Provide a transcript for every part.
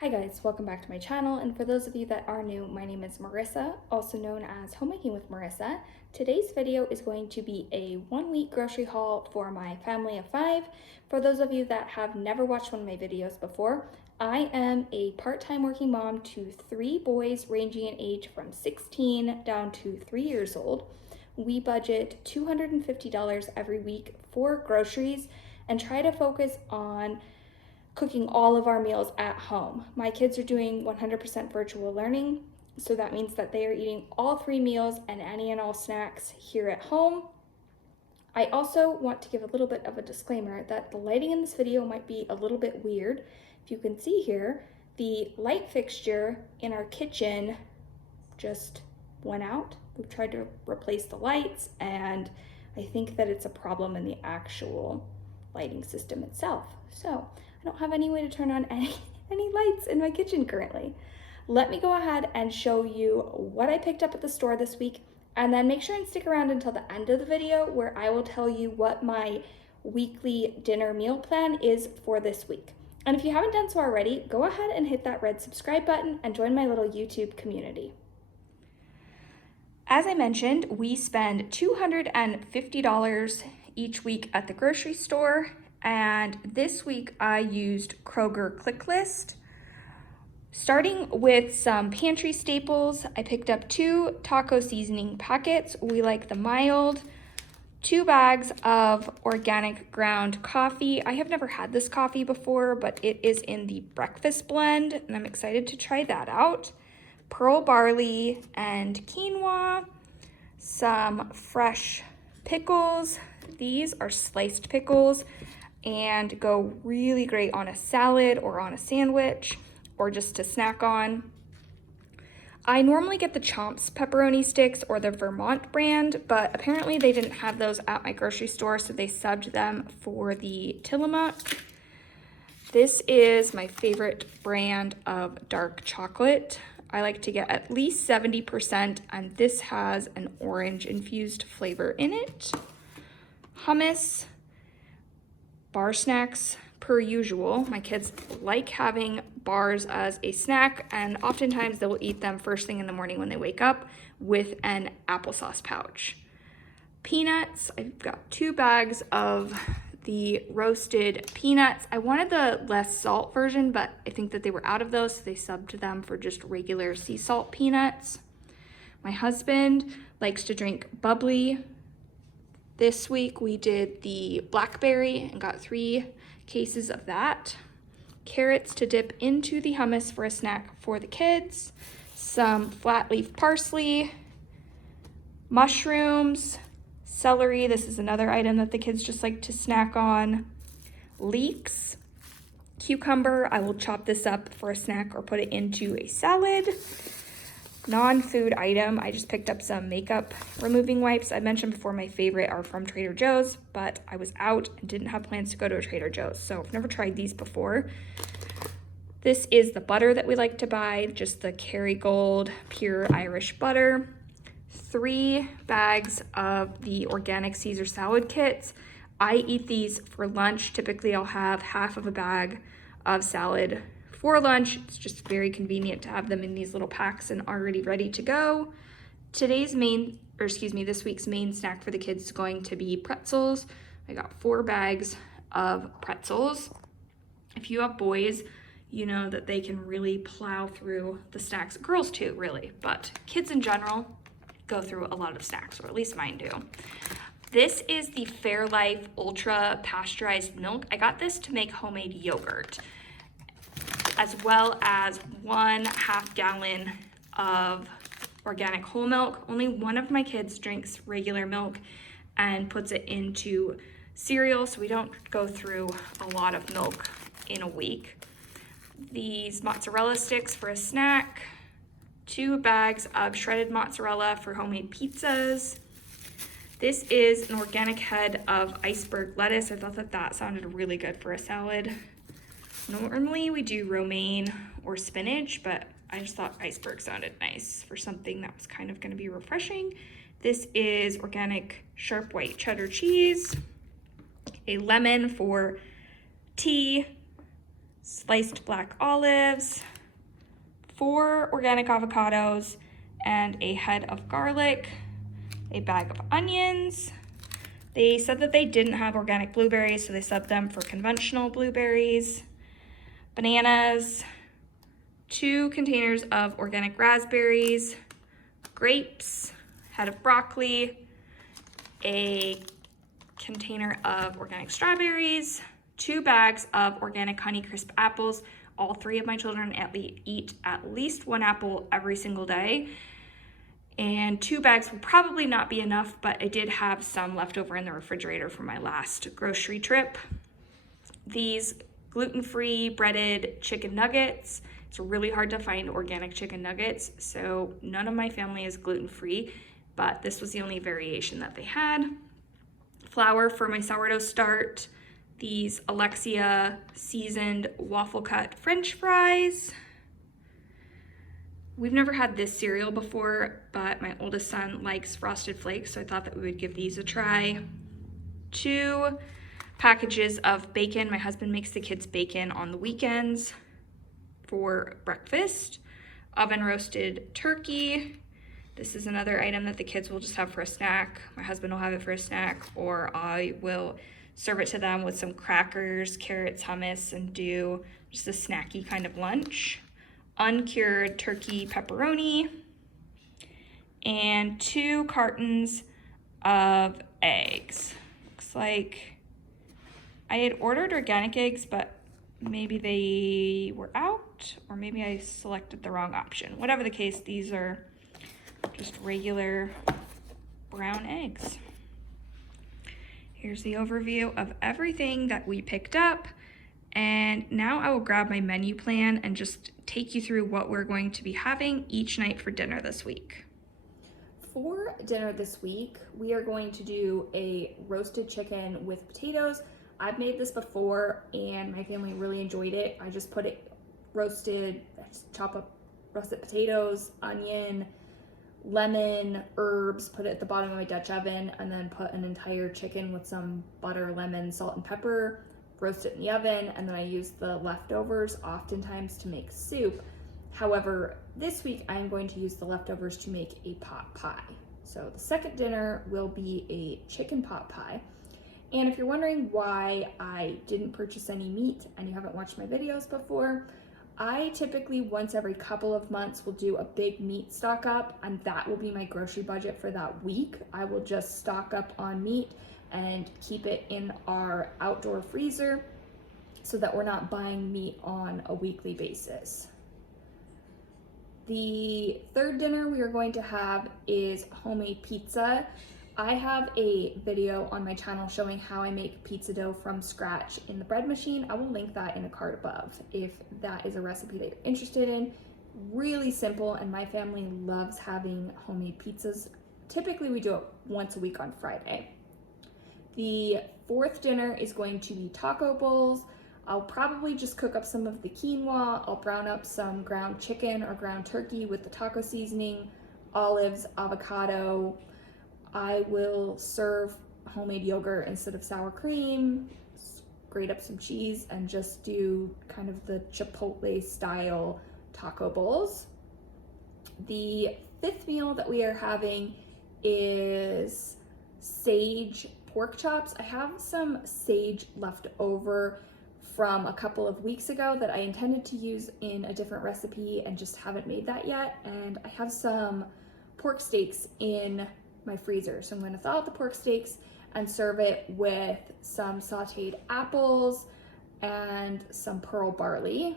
Hi guys, welcome back to my channel, and for those of you that are new, my name is Marissa, also known as Homemaking with Marissa. Today's video is going to be a 1-week grocery haul for my family of 5. For those of you that have never watched one of my videos before, I am a part-time working mom to 3 boys ranging in age from 16 down to 3 years old. We budget $250 every week for groceries and try to focus on cooking all of our meals at home. My kids are doing 100% virtual learning, so that means that they are eating all 3 meals and any and all snacks here at home. I also want to give a little bit of a disclaimer that the lighting in this video might be a little bit weird. If you can see here, the light fixture in our kitchen just went out. We've tried to replace the lights, and I think that it's a problem in the actual lighting system itself. So I don't have any way to turn on any lights in my kitchen currently. Let me go ahead and show you what I picked up at the store this week, and then make sure and stick around until the end of the video where I will tell you what my weekly dinner meal plan is for this week. And if you haven't done so already, go ahead and hit that red subscribe button and join my little YouTube community. As I mentioned, we spend $250 each week at the grocery store, and this week I used Kroger Click List. Starting with some pantry staples, I picked up 2 taco seasoning packets. We like the mild. 2 bags of organic ground coffee. I have never had this coffee before, but it is in the breakfast blend, and I'm excited to try that out. Pearl barley and quinoa. Some fresh pickles. These are sliced pickles and go really great on a salad or on a sandwich or just to snack on. I normally get the Chomps pepperoni sticks or the Vermont brand, but apparently they didn't have those at my grocery store, so they subbed them for the Tillamook. This is my favorite brand of dark chocolate. I like to get at least 70%, and this has an orange infused flavor in it. Hummus, bar snacks per usual. My kids like having bars as a snack, and oftentimes they will eat them first thing in the morning when they wake up with an applesauce pouch. Peanuts, I've got 2 bags of the roasted peanuts. I wanted the less salt version, but I think that they were out of those, so they subbed them for just regular sea salt peanuts. My husband likes to drink bubbly. This week we did the blackberry and got 3 cases of that. Carrots to dip into the hummus for a snack for the kids. Some flat leaf parsley, mushrooms, celery. This is another item that the kids just like to snack on. Leeks, cucumber. I will chop this up for a snack or put it into a salad. Non-food item, I just picked up some makeup removing wipes. I mentioned before my favorite are from Trader Joe's, but I was out and didn't have plans to go to a Trader Joe's, so I've never tried these before. This is the butter that we like to buy, just the Kerrygold pure Irish butter. 3 bags of the organic Caesar salad kits. I eat these for lunch. Typically I'll have half of a bag of salad for lunch. It's just very convenient to have them in these little packs and already ready to go. This week's main snack for the kids is going to be pretzels. I got 4 bags of pretzels. If you have boys, you know that they can really plow through the snacks. Girls too, really, but kids in general go through a lot of snacks, or at least mine do. This is the Fairlife Ultra Pasteurized Milk. I got this to make homemade yogurt, as well as 1/2 gallon of organic whole milk. Only one of my kids drinks regular milk and puts it into cereal, so we don't go through a lot of milk in a week. These mozzarella sticks for a snack. 2 bags of shredded mozzarella for homemade pizzas. This is an organic head of iceberg lettuce. I thought that sounded really good for a salad. Normally we do romaine or spinach, but I just thought iceberg sounded nice for something that was kind of going to be refreshing. This is organic sharp white cheddar cheese. A lemon for tea. sliced black olives, 4 organic avocados, and a head of garlic, a bag of onions. They said that they didn't have organic blueberries, so they subbed them for conventional blueberries, bananas, 2 containers of organic raspberries, grapes, head of broccoli, a container of organic strawberries, 2 bags of organic Honeycrisp apples. All 3 of my children eat at least 1 apple every single day. And 2 bags will probably not be enough, but I did have some left over in the refrigerator from my last grocery trip. These gluten-free breaded chicken nuggets. It's really hard to find organic chicken nuggets, so none of my family is gluten-free, but this was the only variation that they had. Flour for my sourdough start. These Alexia seasoned waffle cut French fries. We've never had this cereal before, but my oldest son likes Frosted Flakes, so I thought that we would give these a try. 2 packages of bacon. My husband makes the kids bacon on the weekends for breakfast. Oven roasted turkey. This is another item that the kids will just have for a snack. My husband will have it for a snack, or I will serve it to them with some crackers, carrots, hummus, and do just a snacky kind of lunch. Uncured turkey pepperoni, and 2 cartons of eggs. Looks like I had ordered organic eggs, but maybe they were out, or maybe I selected the wrong option. Whatever the case, these are just regular brown eggs. Here's the overview of everything that we picked up. And now I will grab my menu plan and just take you through what we're going to be having each night for dinner this week. For dinner this week, we are going to do a roasted chicken with potatoes. I've made this before and my family really enjoyed it. I just put it roasted, chop up russet potatoes, onion, lemon, herbs, put it at the bottom of my Dutch oven, and then put an entire chicken with some butter, lemon, salt, and pepper, roast it in the oven, and then I use the leftovers oftentimes to make soup. However, this week I'm going to use the leftovers to make a pot pie. So the second dinner will be a chicken pot pie. And if you're wondering why I didn't purchase any meat and you haven't watched my videos before, I typically once every couple of months will do a big meat stock up, and that will be my grocery budget for that week. I will just stock up on meat and keep it in our outdoor freezer so that we're not buying meat on a weekly basis. The third dinner we are going to have is homemade pizza. I have a video on my channel showing how I make pizza dough from scratch in the bread machine. I will link that in a card above if that is a recipe that you're interested in. Really simple, and my family loves having homemade pizzas. Typically we do it once a week on Friday. The fourth dinner is going to be taco bowls. I'll probably just cook up some of the quinoa. I'll brown up some ground chicken or ground turkey with the taco seasoning, olives, avocado. I will serve homemade yogurt instead of sour cream, grate up some cheese, and just do kind of the Chipotle style taco bowls. The fifth meal that we are having is sage pork chops. I have some sage left over from a couple of weeks ago that I intended to use in a different recipe and just haven't made that yet. And I have some pork steaks in my freezer. So I'm going to thaw out the pork steaks and serve it with some sauteed apples and some pearl barley.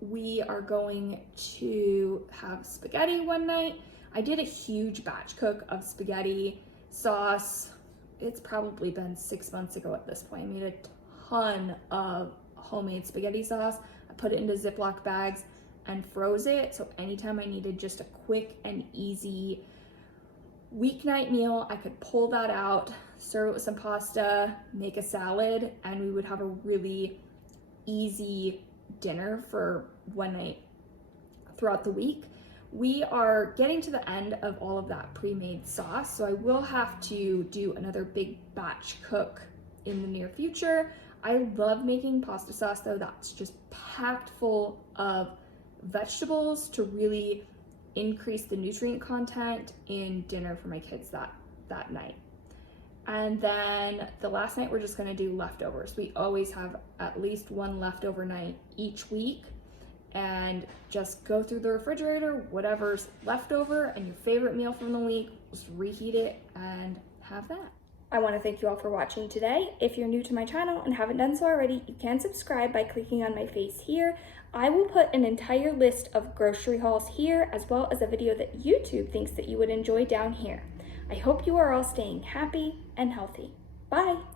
We are going to have spaghetti one night. I did a huge batch cook of spaghetti sauce. It's probably been 6 months ago at this point. I made a ton of homemade spaghetti sauce. I put it into Ziploc bags and froze it, so anytime I needed just a quick and easy weeknight meal, I could pull that out, serve it with some pasta, make a salad, and we would have a really easy dinner for one night throughout the week. We are getting to the end of all of that pre-made sauce, so I will have to do another big batch cook in the near future. I love making pasta sauce though that's just packed full of vegetables to really increase the nutrient content in dinner for my kids that night. And then the last night we're just gonna do leftovers. We always have at least one leftover night each week, and just go through the refrigerator, whatever's left over and your favorite meal from the week, just reheat it and have that. I want to thank you all for watching today. If you're new to my channel and haven't done so already, you can subscribe by clicking on my face here. I will put an entire list of grocery hauls here, as well as a video that YouTube thinks that you would enjoy down here. I hope you are all staying happy and healthy. Bye!